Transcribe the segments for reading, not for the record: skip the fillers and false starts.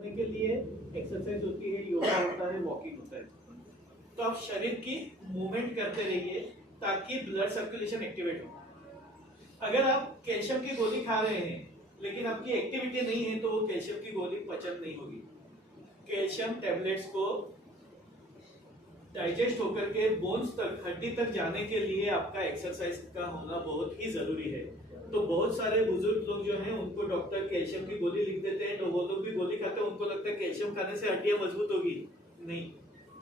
करने के लिए एक्सरसाइज होती है, योगा होता है, वॉकिंग होता है। तो आप शरीर की मूवमेंट करते रहिए ताकि ब्लड सर्कुलेशन एक्टिवेट हो। अगर आप कैल्शियम की गोली खा रहे हैं लेकिन आपकी एक्टिविटी नहीं है तो वो कैल्शियम की गोली पचन नहीं होगी। कैल्शियम टैबलेट्स को डाइजेस्ट होकर के बोन्स तक, हड्डी तक जाने के लिए आपका एक्सरसाइज का होना बहुत ही जरूरी है। तो बहुत सारे बुजुर्ग लोग जो हैं उनको डॉक्टर कैल्शियम की गोली लिख देते हैं, तो वो लोग भी गोली खाते हैं, उनको लगता है कैल्शियम खाने से हड्डियां मजबूत होगी। नहीं,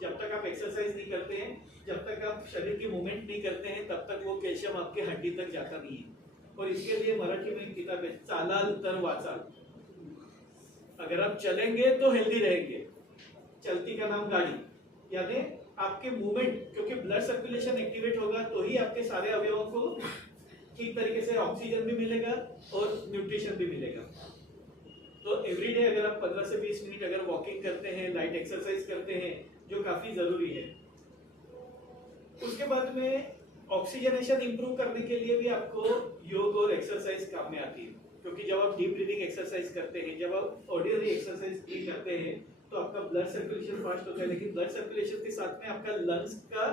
जब तक आप एक्सरसाइज नहीं करते हैं, जब तक आप शरीर की मूवमेंट नहीं करते हैं, तब तक वो कैल्शियम आपके हड्डी तक जाता नहीं है। और इसके लिए मराठी में एक किताब है, चालाल तर वाचाल। अगर आप चलेंगे तो हेल्दी रहेंगे, चलती का नाम गाड़ी, यानी आपके मूवमेंट, क्योंकि ब्लड सर्कुलेशन एक्टिवेट होगा तो ही आपके सारे अवयवों को ठीक तरीके से ऑक्सीजन भी मिलेगा और न्यूट्रिशन भी मिलेगा। तो एवरीडे अगर आप 15 से 20 मिनट अगर वॉकिंग करते हैं, लाइट एक्सरसाइज करते हैं, जो काफी जरूरी है। उसके बाद में ऑक्सीजनेशन इंप्रूव करने के लिए भी आपको योग और एक्सरसाइज काम में आती है, क्योंकि जब आप डीप ब्रीदिंग एक्सरसाइज करते हैं, जब आप ऑर्डिनरी एक्सरसाइज भी करते हैं तो आपका ब्लड सर्कुलेशन फास्ट होता है, लेकिन ब्लड सर्कुलेशन के साथ में आपका लंग्स का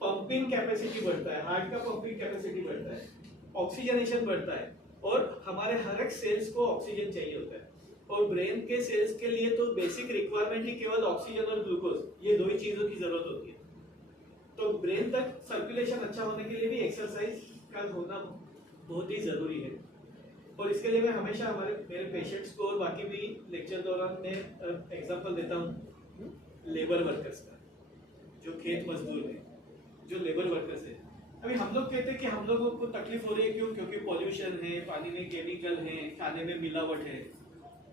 पंपिंग कैपेसिटी बढ़ता है, हार्ट का पंपिंग कैपेसिटी बढ़ता है, ऑक्सीजनेशन बढ़ता है, और हमारे हर एक सेल्स को ऑक्सीजन चाहिए होता है। और ब्रेन के सेल्स के लिए तो बेसिक रिक्वायरमेंट ही केवल ऑक्सीजन और ग्लूकोज, ये दो ही चीजों की जरूरत होती है। तो ब्रेन तक सर्कुलेशन अच्छा होने के लिए भी एक्सरसाइज का होना बहुत ही जरूरी है। और इसके लिए मैं हमेशा मेरे पेशेंट्स को और बाकी भी लेक्चर दौरान मैं एग्जांपल देता हूँ लेबर वर्कर्स का, जो खेत मजदूर है, जो लेबर वर्कर्स है। अभी हम लोग कहते हैं कि हम लोगों को तकलीफ हो रही है, क्यों? क्योंकि पॉल्यूशन है, पानी में केमिकल है, खाने में मिलावट है।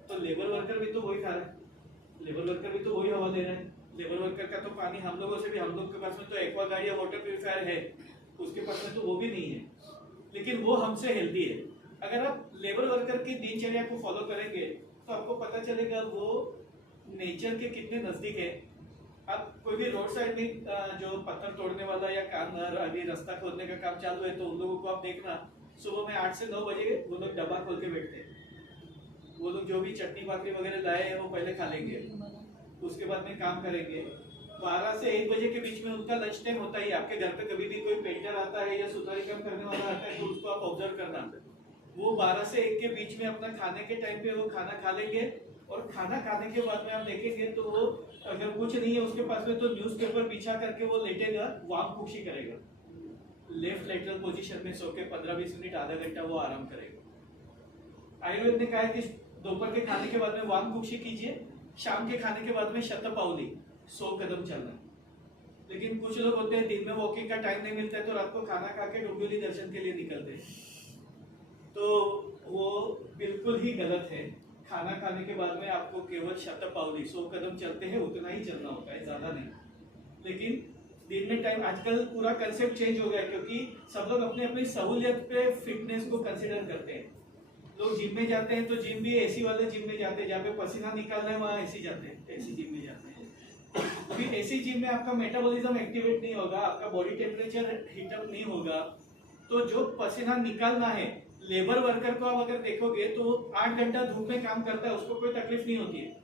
तो लेबर वर्कर भी तो वही खा रहा है, लेबर वर्कर भी तो वही हवा ले रहा है। लेबर वर्कर का तो पानी हम लोगों से भी, हम लोग के पास में तो एक्वागार्ड या वाटर प्यूरिफायर है, उसके पास में तो वो भी नहीं है, लेकिन वो हमसे हेल्दी है। अगर आप लेबर वर्कर की दिनचर्या को फॉलो करेंगे तो आपको पता चलेगा वो नेचर के कितने नजदीक है। आप कोई भी रोड साइड में जो पत्थर तोड़ने वाला या काम, अभी रास्ता खोदने का काम चालू है, तो उन लोगों को आप देखना, सुबह में 8 से 9 बजे वो लोग डब्बा खोल के बैठते हैं। वो लोग जो भी चटनी भाकरी वगैरह लाए हैं वो पहले खा लेंगे, उसके बाद में काम करेंगे। 12 से 1 बजे के बीच में उनका लंच टाइम होता ही। आपके घर पे कभी भी कोई पेंटर आता है या सुथारी काम करने वाला आता है तो उसको आप ऑब्जर्व करना, वो 12 से 1 के बीच में अपना खाने के टाइम पे वो खाना खा लेंगे, और खाना खाने के बाद में आप देखेंगे तो वो अगर कुछ नहीं है उसके पास में तो न्यूज़पेपर बिछा करके वो लेटेगा, वाम कुक्षी करेगा, लेफ्ट लेटरल पोजीशन में सो के 15-20 मिनट, आधा घंटा वो आराम करेगा। आयुर्वेद ने कहा है कि दोपहर के खाने के बाद में वाम कुक्षी कीजिए, शाम के खाने के बाद में शतपावली 100 कदम चलना। लेकिन कुछ लोग होते हैं दिन में वॉकिंग का टाइम नहीं मिलता है तो रात को खाना खा के डोंबिवली दर्शन के लिए निकलते हैं, तो वो बिल्कुल ही गलत है। खाना खाने के बाद में आपको केवल शतपावली 100 कदम चलते हैं, उतना ही चलना होता है, ज्यादा नहीं। लेकिन दिन में टाइम, आजकल पूरा कंसेप्ट चेंज हो गया, क्योंकि सब लोग अपनी अपनी सहूलियत पे फिटनेस को कंसिडर करते हैं। लोग जिम में जाते हैं तो जिम भी एसी वाले जिम में जाते हैं, जहाँ पे पसीना निकालना है वहाँ एसी जाते हैं, एसी जिम में जाते हैं। अभी एसी जिम में आपका मेटाबॉलिज्म एक्टिवेट नहीं होगा, आपका बॉडी टेम्परेचर हीटअप नहीं होगा, तो जो पसीना निकालना है, लेबर वर्कर को आप अगर देखोगे तो 8 घंटा धूप में काम करता है, उसको कोई तकलीफ नहीं होती है।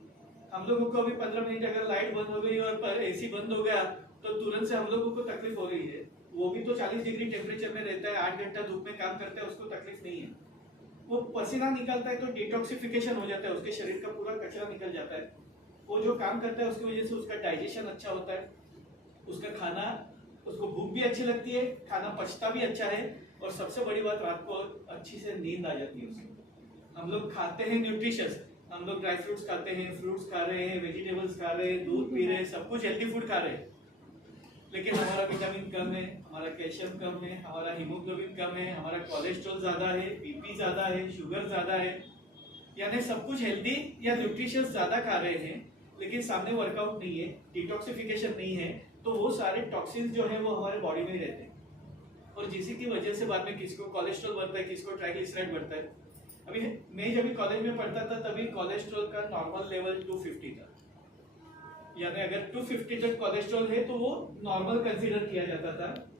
हम लोगों को अभी 15 मिनट अगर लाइट बंद हो गई और एसी बंद हो गया तो तुरंत से हम लोगों को तकलीफ हो रही है। वो भी तो 40 डिग्री टेम्परेचर में रहता है, 8 घंटा धूप में काम करता है, उसको तकलीफ नहीं है। वो पसीना निकलता है तो डिटॉक्सिफिकेशन हो जाता है, उसके शरीर का पूरा कचरा निकल जाता है। वो जो काम करता है उसकी वजह से उसका डाइजेशन अच्छा होता है, उसका खाना, उसको भूख भी अच्छी लगती है, खाना पचता भी अच्छा है, और सबसे बड़ी बात रात को अच्छी से नींद आ जाती है उसको। हम लोग खाते हैं न्यूट्रिशियस, हम लोग ड्राई फ्रूट्स खाते हैं, फ्रूट्स खा रहे हैं, वेजिटेबल्स खा रहे हैं, दूध पी रहे हैं, सब कुछ हेल्दी फूड खा रहे हैं, लेकिन हमारा विटामिन कम है, हमारा कैल्शियम कम है, हमारा हीमोग्लोबिन कम है, हमारा कोलेस्ट्रॉल ज्यादा है, बीपी ज्यादा है, शुगर ज्यादा है। यानी सब कुछ हेल्दी या न्यूट्रिशियस ज्यादा खा रहे हैं, लेकिन सामने वर्कआउट नहीं है, डिटॉक्सिफिकेशन नहीं है, तो वो सारे टॉक्सिन्स जो है वो हमारे बॉडी में ही रहते हैं, और जिसी की वजह से बाद में किसी को कोलेस्ट्रॉल बढ़ता है, किसी को ट्राइग्लिसराइड बढ़ता है। अभी मैं जब कॉलेज में पढ़ता था तभी कोलेस्ट्रॉल का नॉर्मल लेवल 250 था, यानी अगर 250 तक कोलेस्ट्रॉल है तो वो नॉर्मल कंसीडर किया जाता था।